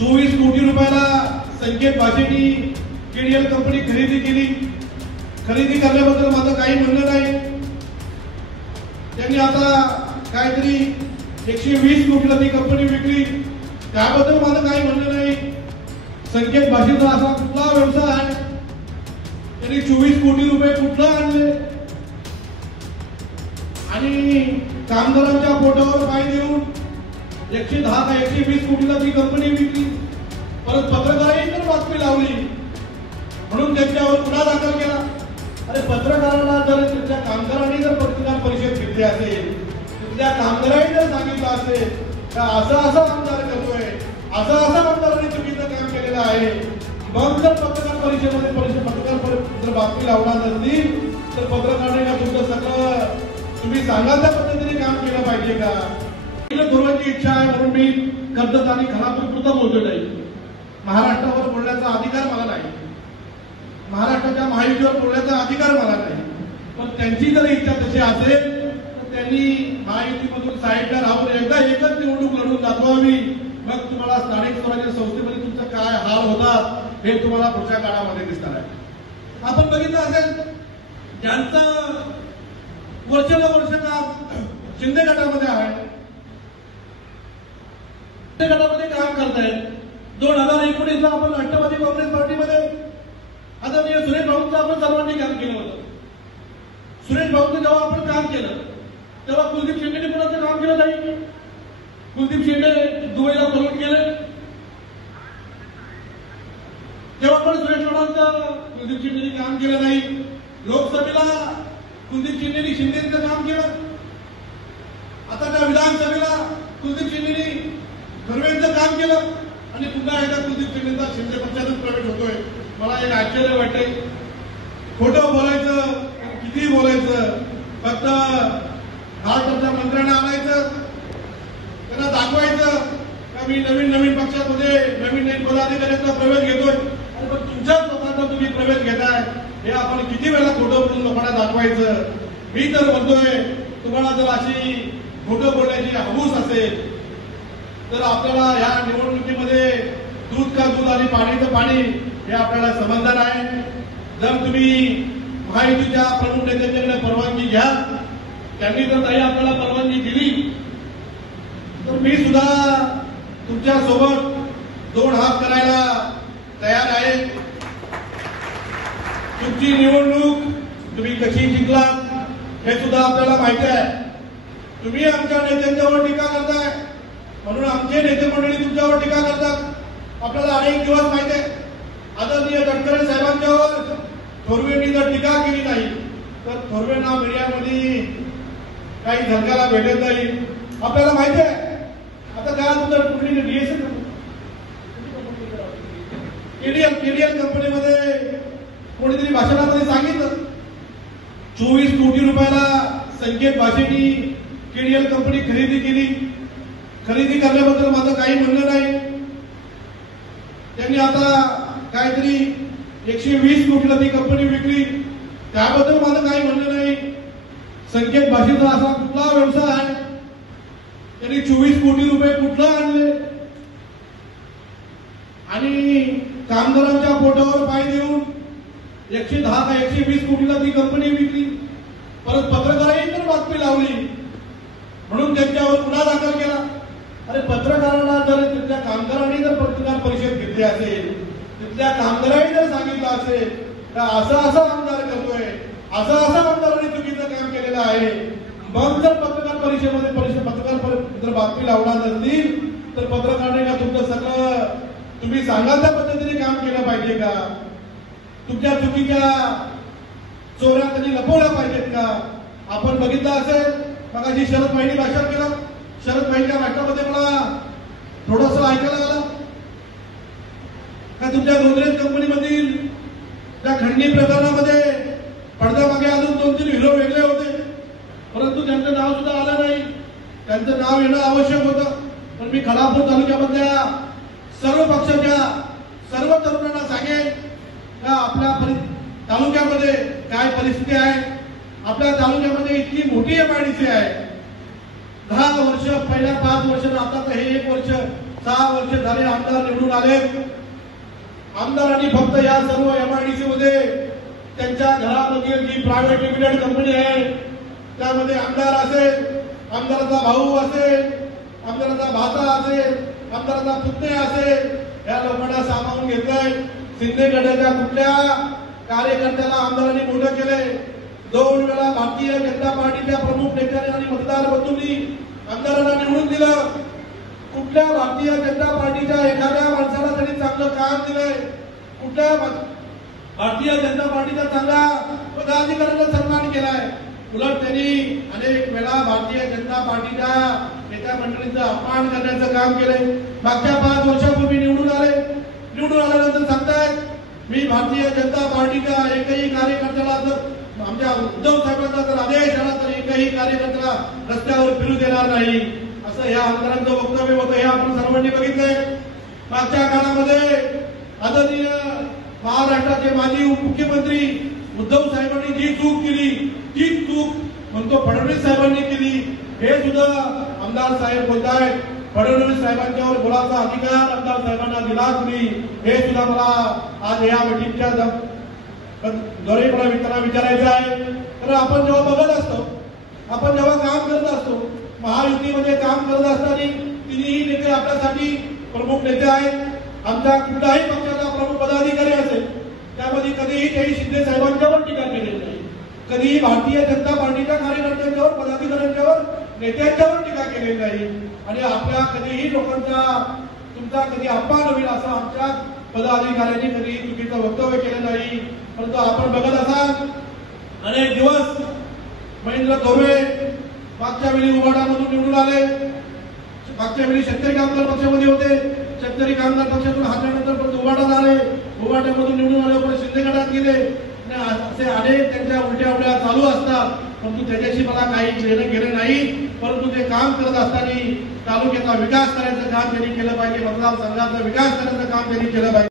24 कोटी रुपयाला संकेत भाषेनी केडीएल कंपनी खरेदी केली। खरेदी करण्याबद्दल माझं काही म्हणणं नाही। त्यांनी आता काहीतरी 120 कोटीला ती कंपनी विकली, त्याबद्दल माझं काही म्हणणं नाही। संकेत भाषेचा असा कुठला व्यवसाय आहे, त्यांनी 24 कोटी रुपये कुठला आणले आणि कामगारांच्या पोटावर पाय देऊन 110 का 120 कोटीला ती कंपनी विकली। परत पत्रकारांनी तर बातमी लावली म्हणून त्यांच्यावर गुन्हा दाखल केला। अरे पत्रकारांना जर तिथल्या कामगारांनी जर पत्रकार परिषद घेतली असेल, तिथल्या कामगारांनी जर सांगितलं असेल तर असं आमदार करतोय, असं आमदारांनी चुकीचं काम केलेलं आहे, मग जर पत्रकार परिषदेमध्ये पत्रकार जर बातमी लावणार नसतील तर पत्रकारांनी का तुमचं सगळं तुम्ही सांगाल त्या पद्धतीने काम केलं पाहिजे का? थोरवांची इच्छा आहे म्हणून मी कर्जत आणि खानापूरपुरता बोलतो नाही। महाराष्ट्रावर बोलण्याचा अधिकार मला नाही, महाराष्ट्राच्या महायुतीवर बोलण्याचा अधिकार मला नाही। पण त्यांची जर इच्छा तशी असेल तर त्यांनी महायुतीमधून साईडला राहून एकदा एकच निवडणूक लढवून दाखवावी, मग तुम्हाला स्थानिक स्वराज्य संस्थेमध्ये तुमचं काय हाल होतात हे तुम्हाला पुढच्या काळामध्ये दिसणार आहे। आपण बघितलं असेल ज्यांचं वर्ष काम शिंदे गटामध्ये आहे, शिंदे गटामध्ये काम करतायत। 2019 ला आपण राष्ट्रवादी काँग्रेस पार्टीमध्ये आदरणीय सुरेश भाऊंचं आपण सर्वांनी काम केलं होतं। सुरेश भाऊंचं जेव्हा आपण काम केलं तेव्हा कुलदीप शेंडेने कोणाचं काम केलं नाही। कुलदीप शेंडे दुबईला पळून गेले, तेव्हा पण सुरेश भाऊंचं कुलदीप शेंडेने काम केलं नाही। लोकसभेला कुलदीप शेंडेने शिंदेचं काम केलं, आता त्या विधानसभेला कुलदीप शेंडेने खरवेंचं काम केलं आणि पुन्हा एकदा कुलदीप शेंडेचा शिंदे पक्षातच प्रवेश होतोय। मला एक आश्चर्य वाटते, खोटं बोलायचं किती बोलायचं, फक्त महाराष्ट्राच्या मंत्र्यांना आणायचं, त्यांना दाखवायचं का मी नवीन पक्षात होते, नवीन पदाधिकाऱ्यांचा प्रवेश घेतोय। पण तुमच्या स्वतःचा तुम्ही प्रवेश घेताय हे आपण किती वेळा खोटं बोलून लोकांना दाखवायचं? मी तर म्हणतोय तुम्हाला जर अशी खोटं बोलण्याची हौस असेल तर आपल्याला या निवडणुकीमध्ये दूध का दूध आणि पाणीचं पाणी हे आपल्याला समजणार आहे। जर तुम्ही महायुतीच्या प्रमुख नेत्यांच्याकडे परवानगी घ्या, त्यांनी जर काही आपल्याला परवानगी दिली तर मी सुद्धा तुमच्या सोबत 2 हात करायला तयार आहे। तुमची निवडणूक तुम्ही कशी जिंकलात हे सुद्धा आपल्याला माहिती आहे। तुम्ही आमच्या नेत्यांच्यावर टीका करताय म्हणून आमचे नेते मंडळी तुमच्यावर टीका करतात, आपल्याला अनेक दिवस माहिती आहे। आदरणीय गडकरी साहेबांच्यावर थोरवेंनी जर टीका केली नाही तर थोरवेंना मीडियामध्ये काही धक्काला भेटत नाही, आपल्याला माहिती आहे। आता काय तुझं कुठली डीएसएल केडीएल कंपनीमध्ये कोणीतरी भाषणामध्ये सांगितलं 24 कोटी रुपयाला संकेत भाषेनी केडीएल कंपनी खरेदी केली। खरेदी करण्याबद्दल माझं काही म्हणणं नाही। त्यांनी आता काहीतरी 120 कोटीला ती कंपनी विकली, त्याबद्दल माझं काही म्हणणं नाही। संकेत भाषेचा असा कुठला व्यवसाय आहे, त्यांनी 24 कोटी रुपये कुठला आणले आणि कामगारांच्या पोटावर पाय देऊन 110 का 120 कोटीला ती कंपनी विकली। परत पत्रकारांनी तर बातमी लावली म्हणून त्यांच्यावर गुन्हा दाखल केला। अरे पत्रकारांना जर तिथल्या कामगारांनी जर पत्रकार परिषद घेतली असेल, तिथल्या कामगारांनी जर सांगितलं असेल तर असं आमदार करतोय, असं आमदारांनी चुकीचं काम केलेलं आहे, मग जर पत्रकार परिषदेमध्ये पत्रकार जर बातमी लावणार नसतील तर पत्रकारांनी का तुमचं सगळं तुम्ही सांगाल त्या पद्धतीने काम केलं पाहिजे का? तुमच्या चुकीच्या चोऱ्या त्यांनी लपवल्या पाहिजेत का? आपण बघितलं असेल मगाशी शरद भाईंनी भाषण केलं, शरद भाईंच्या भाषणामध्ये मला थोडंसं ऐकायला आलं का तुमच्या गोदरेज कंपनीमधील त्या खंडणी प्रकरणामध्ये पडद्यामागे अजून 2-3 हिरो वेगळे होते, परंतु त्यांचं नाव सुद्धा आलं नाही। त्यांचं नाव येणं आवश्यक होतं, पण मी खानापूर तालुक्यामधल्या सर्व पक्षाच्या सर्व तरुणांना सांगेन का आपल्या तालुक्यामध्ये काय परिस्थिती आहे। आपल्या तालुक्यामध्ये इतकी मोठी एमआयडीसी आहे, 10 वर्ष पहिल्या 5 वर्ष आता हे 1 वर्ष 6 वर्ष झाले आमदार निवडून आले. आमदारांनी फक्त या सर्व MIDC मध्ये त्यांच्या घरामधील जी प्रायव्हेट लिमिटेड कंपनी आहे त्यामध्ये आमदार असेल, आमदाराचा भाऊ असेल, आमदाराचा भाचा असेल, आमदाराचा पुतण्या असेल, या लोकांना सामावून घेतलंय. शिंदे गटाच्या कुठल्या कार्यकर्त्याला आमदारांनी मोठं केलंय? 2 वेळा भारतीय जनता पार्टीच्या प्रमुख नेत्यांनी आणि मतदार बंधूंनी आमदारांना निवडून दिलं. कुठल्या भारतीय जनता पार्टीच्या एखाद्या माणसाला त्यांनी चांगलं काम दिलंय? कुठल्या भारतीय जनता पार्टीचा चांगला पदाधिकाऱ्यांचा सन्मान केलाय? उलट त्यांनी अनेक वेळा भारतीय जनता पार्टीच्या नेत्या मंडळींचा अपमान करण्याचं काम केलंय. मागच्या 5 वर्षापूर्वी निवडून आल्यानंतर सांगतायत मी भारतीय जनता पार्टीच्या एकही कार्यकर्त्याला जर आमच्या उद्धव साहेबांचा जर आदेश आला तर एकही कार्यकर्त्याला रस्त्यावर फिरू देणार नाही, असं या आमदारांचं वक्तव्य होतं. हे आपण सर्वांनी बघितलंय. मागच्या काळामध्ये आदरणीय महाराष्ट्राचे माजी उपमुख्यमंत्री उद्धव साहेबांनी जी चूक केली तीच चूक म्हणतो फडणवीस साहेबांनी केली. हे सुद्धा आमदार साहेब बोलतायत. फडणवीस साहेबांच्यावर बोलाचा अधिकार आमदार साहेबांना दिला कुणी, हे सुद्धा मला आज या मीटिंगच्या द्वारे मला मित्रांना विचारायचं आहे. तर आपण जेव्हा बघत असतो, आपण जेव्हा काम करत असतो, महायुतीमध्ये काम करत असताना तिन्ही नेते आपल्यासाठी प्रमुख नेते आहेत. आमच्या कुठल्याही पक्षाचा प्रमुख पदाधिकारी असेल त्यामध्ये कधीही काही शिंदे साहेबांच्यावर टीका केलेली नाही, कधीही भारतीय जनता पार्टीच्या कार्यकर्त्यांच्यावर, पदाधिकाऱ्यांच्यावर, नेत्यांच्यावर टीका केलेली नाही. आणि आपल्या कधीही लोकांचा तुमचा कधी अपमान होईल असं आमच्या पदाधिकाऱ्यांनी कधी चुकीचं वक्तव्य केलं नाही. परंतु आपण बघत असाल अनेक दिवस महेंद्र धोरवे मागच्या वेळी उभाटामधून निवडून आले, मागच्या वेळी शेतकरी कामगार पक्षामध्ये होते, शेतकरी कामगार पक्षातून हटल्यानंतर परत उभाटात आले, उभाट्यामधून निवडून आले, परत शिंदे गटात गेले. असे अनेक त्यांच्या उलट्या चालू असतात. परंतु त्याच्याशी मला काही घेणं गेलं नाही. परंतु ते काम करत असताना तालुक्याचा विकास करायचं काम त्यांनी केलं पाहिजे, मतदारसंघाचा विकास करायचं काम त्यांनी केलं पाहिजे.